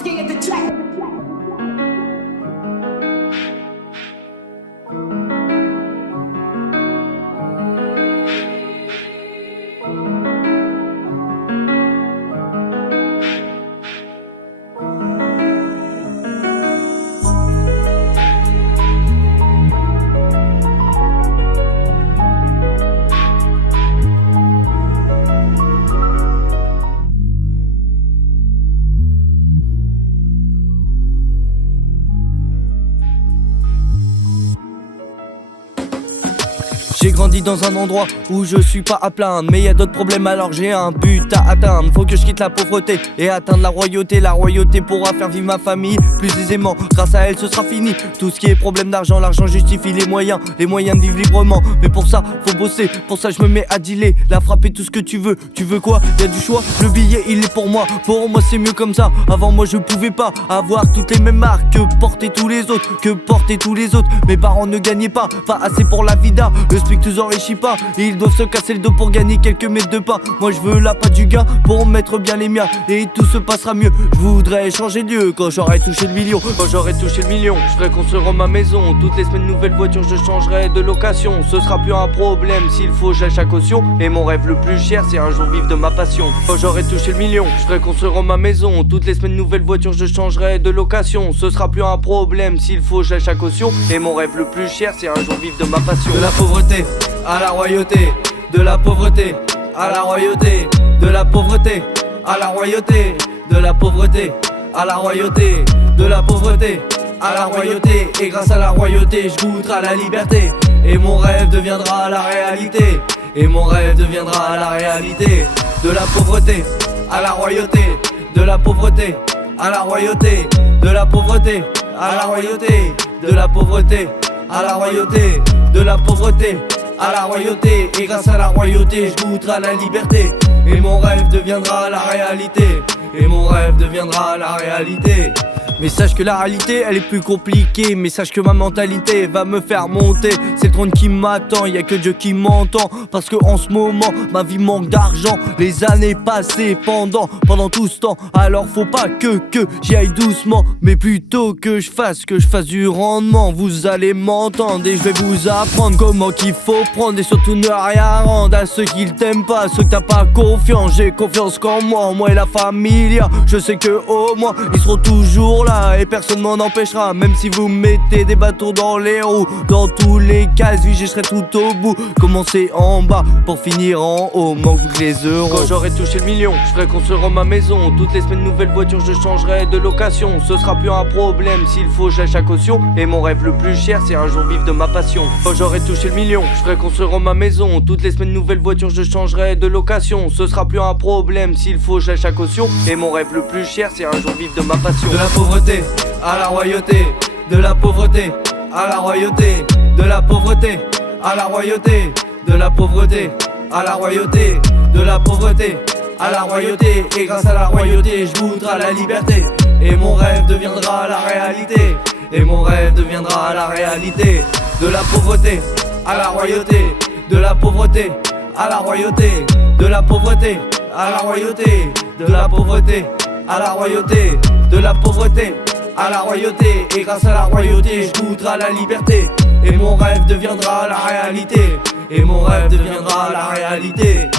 Skin at the track. J'ai grandi dans un endroit où je suis pas à plaindre, mais y a d'autres problèmes alors j'ai un but à atteindre. Faut que je quitte la pauvreté et atteindre la royauté. La royauté pourra faire vivre ma famille plus aisément. Grâce à elle ce sera fini. Tout ce qui est problème d'argent, l'argent justifie les moyens de vivre librement. Mais pour ça faut bosser, pour ça je me mets à dealer. La frappe et tout ce que tu veux quoi? Y a du choix, le billet il est pour moi c'est mieux comme ça. Avant moi je pouvais pas avoir toutes les mêmes marques que porter tous les autres. Mes parents ne gagnaient pas assez pour la vida. Le SMIC nous enrichit pas et ils doivent se casser le dos pour gagner quelques mètres de pain. Moi je veux la patte du gain pour mettre bien les miens et tout se passera mieux. Je voudrais changer de lieu quand j'aurai touché le million. Quand j'aurai touché le million, je ferai construire ma maison. Toutes les semaines nouvelle voiture, je changerai de location. Ce sera plus un problème s'il faut j'achète la caution. Et mon rêve le plus cher c'est un jour vivre de ma passion. Quand j'aurai touché le million, je ferai construire ma maison. Toutes les semaines nouvelle voiture, je changerai de location. Ce sera plus un problème s'il faut j'achète la caution. Et mon rêve le plus cher c'est un jour vivre de ma passion. De la pauvreté à la royauté, de la pauvreté à la royauté, de la pauvreté à la royauté, de la pauvreté à la royauté, de la pauvreté à la royauté. Et grâce à la royauté je goûterai la liberté. Et mon rêve deviendra la réalité. Et mon rêve deviendra la réalité. De la pauvreté à la royauté, de la pauvreté à la royauté, de la pauvreté à la royauté, de la pauvreté à la royauté, de la pauvreté à la royauté. Et grâce à la royauté je goûterai la liberté. Et mon rêve deviendra la réalité. Et mon rêve deviendra la réalité. Mais sache que la réalité elle est plus compliquée. Mais sache que ma mentalité va me faire monter. C'est le trône qui m'attend, y'a que Dieu qui m'entend. Parce que en ce moment ma vie manque d'argent. Les années passées pendant tout ce temps. Alors faut pas que j'y aille doucement, mais plutôt que je fasse du rendement. Vous allez m'entendre et je vais vous apprendre comment qu'il faut prendre. Et surtout ne rien rendre à ceux qui t'aiment pas, ceux que t'as pas confiance. J'ai confiance qu'en moi et la familia. Je sais que au moins ils seront toujours là. Et personne m'en empêchera. Même si vous mettez des bâtons dans les roues. Dans tous les cas, je serai tout au bout. Commencer en bas pour finir en haut. Manque les euros. Quand j'aurai touché le million, je ferai construire ma maison. Toutes les semaines nouvelle voiture, je changerai de location. Ce sera plus un problème s'il faut j'achète la caution. Et mon rêve le plus cher c'est un jour vivre de ma passion. Quand j'aurai touché le million, je ferai construire ma maison. Toutes les semaines nouvelle voiture, je changerai de location. Ce sera plus un problème s'il faut j'achète la caution. Et mon rêve le plus cher c'est un jour vivre de ma passion. De la pauvreté à la royauté, de la pauvreté à la royauté, de la pauvreté à la royauté, de la pauvreté à la royauté, de la pauvreté à la royauté. Et grâce à la royauté je goûterai la liberté. Et mon rêve deviendra la réalité. Et mon rêve deviendra la réalité. De la pauvreté à la royauté, de la pauvreté à la royauté, de la pauvreté à la royauté, de la pauvreté à la royauté, de la pauvreté à la royauté. Et grâce à la royauté je goûterai la liberté. Et mon rêve deviendra la réalité. Et mon rêve deviendra la réalité.